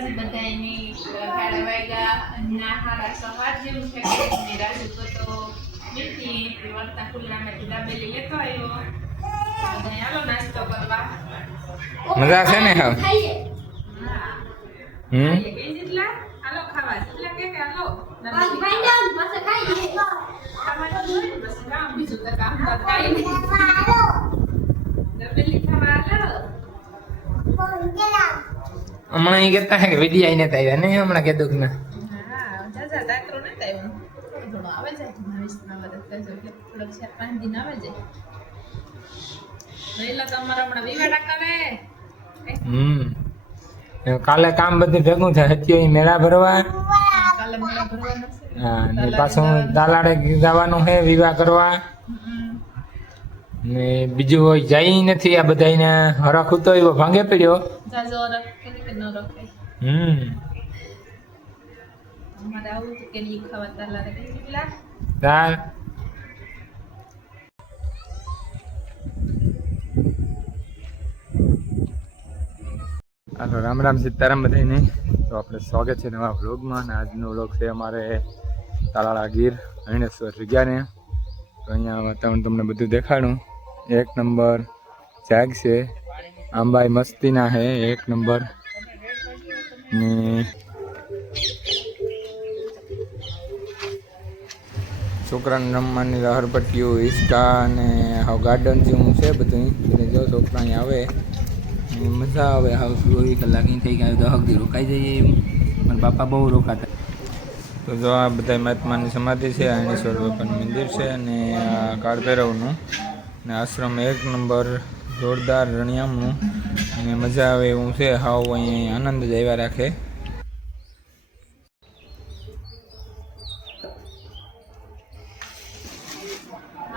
માતાજી બધાયની કાળા વાયગા ના હારા સવાર જેવું છે કે રાજુ તો મીઠી વર્તા ખુલ્લામાંથી દાબેલી લેતો આવ્યો અને હાલો નાસ્તો કરવા મજા છે ને હા જેટલા હાલો ખાવા જેટલા કે હાલો બસ કામ બીજું તો કામ કાંઈ નહીં દાબેલી ખાવા હાલો હમણાં એ કહેતા હે કે વિડિયા આઈને આવ્યા ને હમણાં કીધું કે ના હા જાજા દાખલો ન થાય થોડો આવે જાય ભવિષ્યમાં મદદ કરજો એટલે થોડોક 4-5 દિન આવે જાય એટલે તમારા હમણાં વિવાડા કરે કાલે કામ બધું ભેગું થાય હત્યો મેળા ભરવા કાલે મેળા ભરવાનો છે હા ને પાછું તાલાડે જવાનું છે વિવાહ કરવા ને બીજું કોઈ જાય નથી આ બધાને હરખ તો એવો ભાંગે પડ્યો જાજો રખ કે ન રખે અમારે આવું તો કે લી ખાવા તાલાડે કેટલા તાર હાલો રામ રામ સીતારામ બધાને તો આપણે સ્વાગત છે નવા વ્લોગમાં અને આજનો વ્લોગ છે અમારે તાલાળા ગીર હરણેશ્વર જગ્યાને તો અહીંયા વાતાવરણ તમને બધું દેખાડું એક નંબર જાગ છે આંબાઈ મસ્તીના છે એક નંબર ને છોકરાને રમવાની લહરપટ્ટીઓ હિસ્કા અને હાવ ગાર્ડન જેવું છે બધું એટલે જો છોકરા અહીં આવે મજા આવે હાવ 2 કલાક અહીં થઈ ગયા 10 દી રોકાઈ જઈએ એમ પણ બાપા બહુ રોકાતા તો જો આ બધા મહાત્માની સમાધિ છે હરણેશ્વર બાપાનું મંદિર છે અને આ કાળભૈરવનું ને આશ્રમ એક નંબર જોરદાર રણિયામણું અને મજા આવે એવું છે હાવ અહીં આનંદ જ આવ્યા રાખે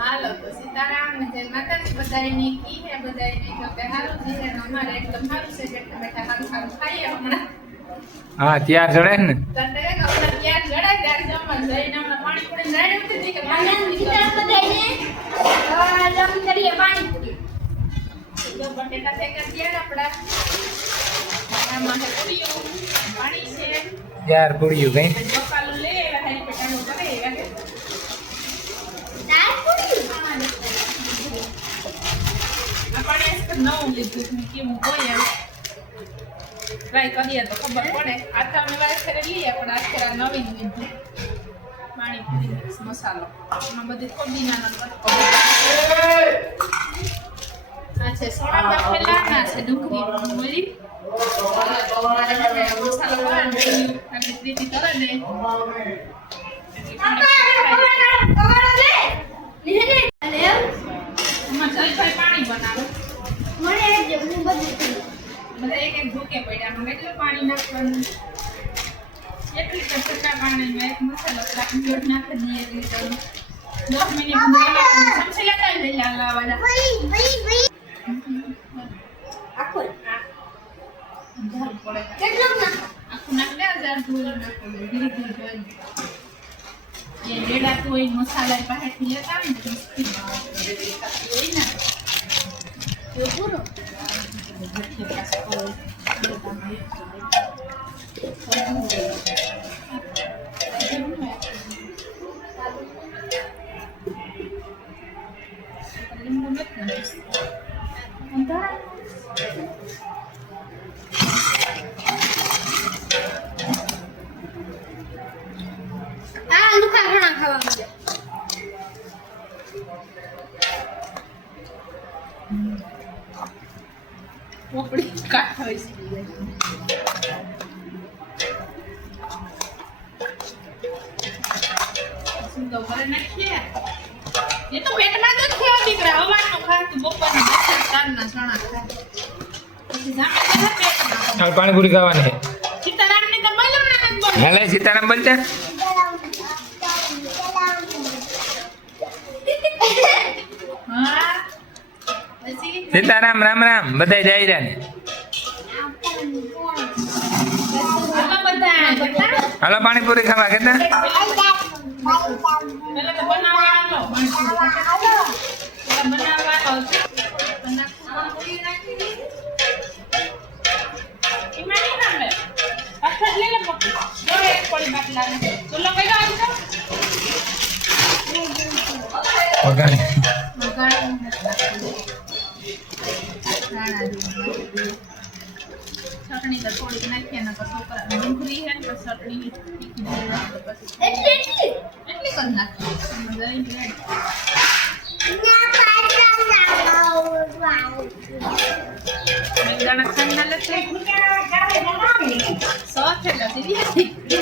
હાલો તો સીતારામ ને જય માતાજી બધાયની કી હે બધાયની જો કે હારું છે ને અમારે એકદમ હારું છે બેઠા બેઠા હારું હારું ખાઈએ હમણાં હા ત્યાં ચડે ને તને કે હમણાં ત્યાં જડાય ત્યારે જમવા જઈને હમણાં પાણી પૂરી રાડી ઉઠી કે પાણી સીતારામ બધાયને જમ કરીએ પાણી પૂરી જો બટેટા થઈ ગયા ત્યાં આપડા આમાં હે પૂરીઓ પાણી છે યાર પૂડ્યું કઈ બકાલું લે હારી પેટાનું કરે એવા નવું લીધું કેમ હોય ટ્રાય કરીએ તો ખબર પડે આ તો અમે વાર ફેરે લઈએ પણ આ ફેરા નવીન લીધું પાણીપુરી મસાલો એમાં બધી કોબીના આ છે સોડા બાફેલા ના છે ડુંગળી મોરી મસાલો બનાવી અને પ્રીતિ કરે ને પાણી બનાવો બધા એક ભૂકે પડ્યા મને એટલું પાણી નાખવાનું એટલી ચટકા પાણીમાં એક મસાલો લોટ નાખી દઈએ એટલે 10 મિનિટ સમસી લેતા લઈ લાવવાના આખું પડે કેટલું આખું નાખ દે 1000 ધૂળ નાખો ધીરે ધીરે ये लेड़ा तो ये मसाला बाहर से लेता है वही ना ये पूरा પોપડી કાટ હોય છે સુંદર કરે નાખીએ એ તો પેટમાં જ થયો દીકરા હવાનો ખાતું બપોરના 10 તારના સણા ખાય પછી જામે પેટમાં હાલ પાણીપુરી ખાવાની છે સીતારામ ને તો બોલો ને બોલ હાલે સીતારામ બોલતા હા સીતારામ રામ રામ બધા જઈ રહ્યા ને હાલો પાણીપુરી ખાવા કેતા વઘારી વઘારવાનું નથી નાખવું. ધાણા જીરું નાખી દઈએ. ચટણી તો થોડીક નાખીએ ને તો છોકરા ડુંગળી છે ને તો ચટણી તીખી જેવી લાગે તો પછી એટલી જ નાખીએ. એમાં દહીં રેડ. દાણા ખાંડના લખે સોસ છે ને સીધી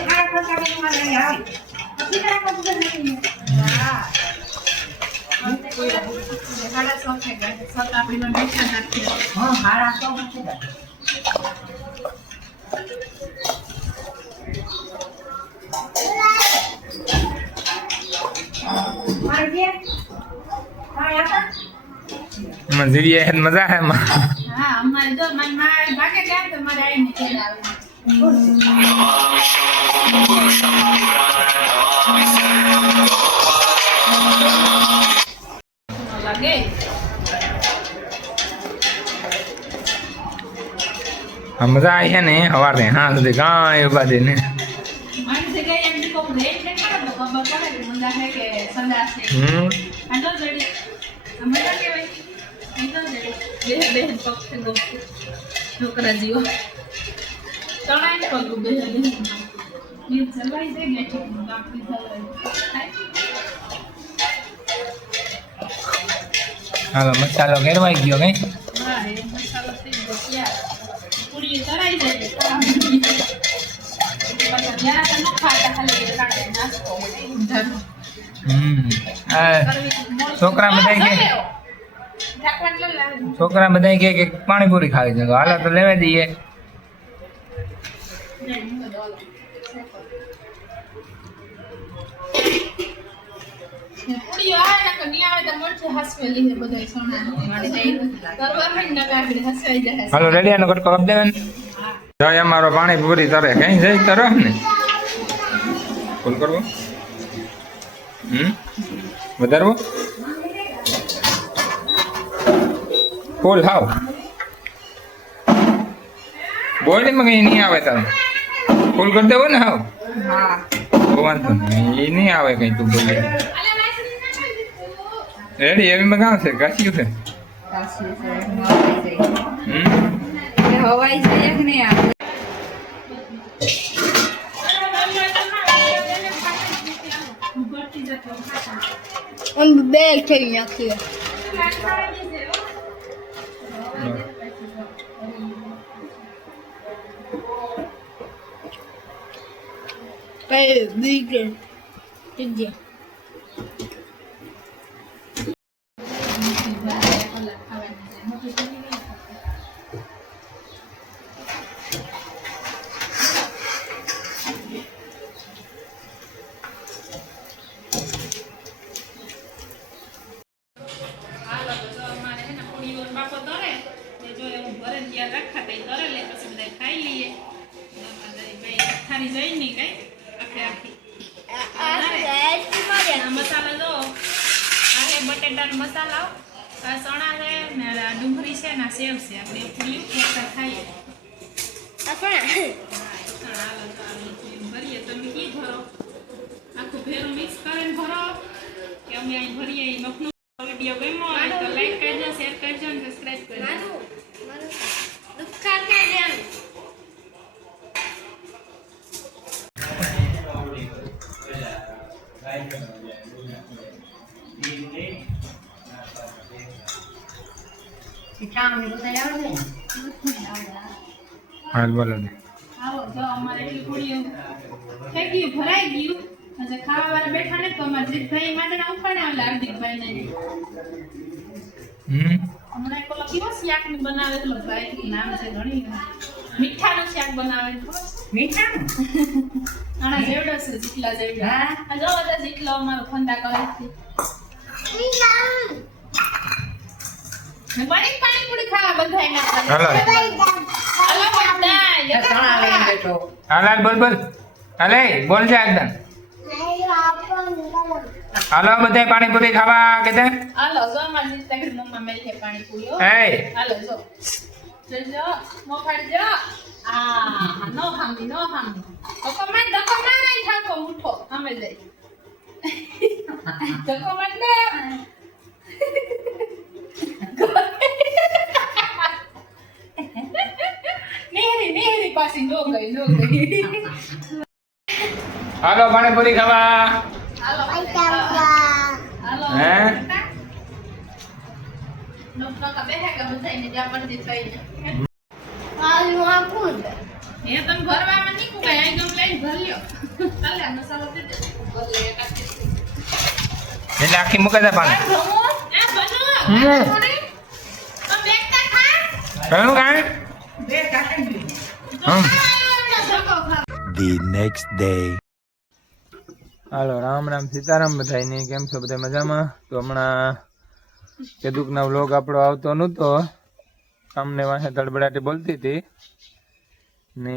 હાડા સોસ છે કે સોસ આપણી મીઠા નાખીએ. મંજૂરી મજા હે માં. હા અમારે જો મારી માં ભાગે ગયા તો મારે આવીને ઘેર આવે. લાગે મજા આવી છે ને સવારે હા સુધી કાંઈ ઉપાધિ ને. મારી જગ્યાએ એમ કોક રેટ દેખાડે તો ખબર પડે કે મજા છે કે સંદાસ છે. આ તો જડી મજા કેવાય એ તો જડી બેન પક્ષ ગોપી છોકરા જીવો તણાઈ પગું બેન એ જલવાઈ દે ગયા છે બાકી જલવાઈ હાલો મસાલો ઘેરવાઈ ગયો કઈ. હા એ મસાલો થઈ ગયો તૈયાર. પૂરી તરાઈ જાય પાછા જ્યાં તો ન ખાતા ખાલી કાઢે નાસ્તો છોકરા બધા કે છોકરા બધા કે પાણીપુરી ખાવી છે તો હાલો તો લેવા દઈએ. પૂરી આવે ને કે આવે તો મળશે હસવેલી છે બધા સોના કરવા માંડ ના કાઢી હસવાઈ જાય. હાલો રેડી આનો કટકો કાપ દેવાનો. જાય અમારો પાણીપુરી તરે કઈ જઈ તરો ને ફૂલ કરવો વધારવો ફૂલ હાવ બોલી માં કઈ નહીં આવે તારે ફૂલ કરી દેવો ને હાવ. વાંધો નહીં એ નહીં આવે કઈ તું બોલી રેડી એવી માં કામ છે કાશી છે હવાઈ જાય કે નહીં આવે બે ખેલી નાખીએ. બીજે ત્રીજે બટેટાનો મસાલો ચણા છે ને ડુંગળી છે ને સેવ છે આપણે પૂરી એકતા ખાઈએ. ભરીએ તમે કી ભરો આખું ભેરું મિક્સ કરીને ભરો કે અમે અહીં ભરીએ મખનો વિડીયો ગમ્યો હોય તો લાઈક કરજો શેર કરજો અને સબસ્ક્રાઇબ કરજો. હાલ બોલો ને આવો જો અમારે એટલી પૂરીઓ થઈ ગયું ભરાઈ ગયું હજે ખાવા વાળા બેઠા ને તો અમારા જીતભાઈ માટે ઉખાડે ઓલા હાર્દિકભાઈ ને હમણાં પેલો કેવો શાક ની બનાવે પેલો ભાઈ નામ છે ઘણી મીઠાનું શાક બનાવે મીઠાનું આના જેવડો છે જીતલા જેવડો આ જો બધા જીતલો અમારો ફંદા કરે છે બની પાણીપુરી ખાવા બધા એના હાલો હાલ બોલ બોલ હાલે બોલ છે એકદમ હાલો બધા પાણીપુરી ખાવા કે તે હાલો જો અમાર જીતતા કે મમ્મા મેલ છે પાણીપુરી એ હાલો જો જો મોફાડ જો આ નો હામી ધક્કો માર નહીં થાકો મુઠો અમે જઈ ધક્કો માર દે પાછી નો ગઈ હાલો પાણીપુરી ખાવા. હાલો હે નોકા બેહે કે બધાઈને જ્યાં પડતી થઈને એ તને ભરવામાં નહીં કુકાય આઈ ગમ લઈને ભર લ્યો ચાલે મસાલો દે દે બદલે એકાથી એટલે આખી મૂકી દે પાણી. ઘણું કાંઈ The next day. હાલો રામ રામ સીતારામ બધાને. કેમ છો બધા મજામાં? તો હમણાં કેદુકના વ્લોગ આપણો આવતો નહોતો, સામને વાંહે તડબડાટી બોલતી હતી ને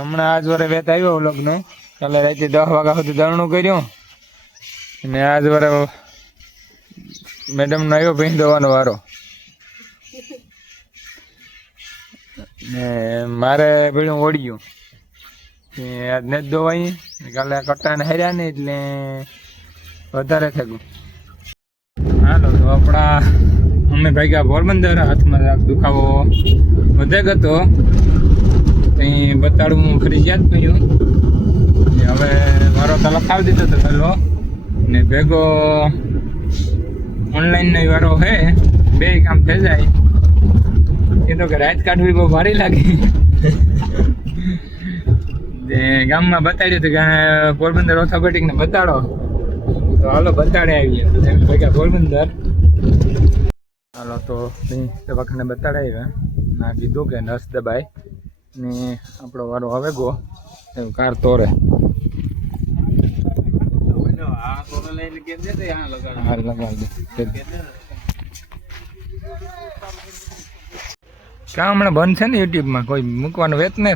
હમણાં આજ વરે વેત આવ્યો વ્લોગનો. કાલે રાતે 10 વાગ્યા સુધી દરણું કર્યું ને આજ વરે મેડમનો આવ્યો ભેંસ દોવાનો વારો ને મારે પેલું ઓળ્યું આજ નથી દોવાઈ. કાલે કટ્ટાને હાર્યા ને એટલે વધારે થયું. હાલો તો આપણા અમે ભાગ્યા પોરબંદર. હાથમાં જરાક દુખાવો વધે ગયો કંઈ બતાડવું ફરજિયાત કર્યું. હવે મારો તો લખાવી દીધો હતો પેલો ને ભેગો ઓનલાઈનનો વારો છે. બે કામ થઈ જાય. એ તો કે રાત કાઢવી બહુ ભારી લાગી. ગામમાં બતાડ્યું હતું કે પોરબંદર ઓર્થોપેડિક ને બતાડો, તો હાલો બતાડે આવીએ ભેગા પોરબંદર. હાલો તો દવાખાને બતાડે આવ્યા. ના કીધું કે નસ દબાય ને આપણો વારો હવે ગો એવું કાર તોરે. હાર લગાવી દે. કાં હમણાં બંધ છે ને યુટ્યુબમાં કોઈ મૂકવાનું વેત ને.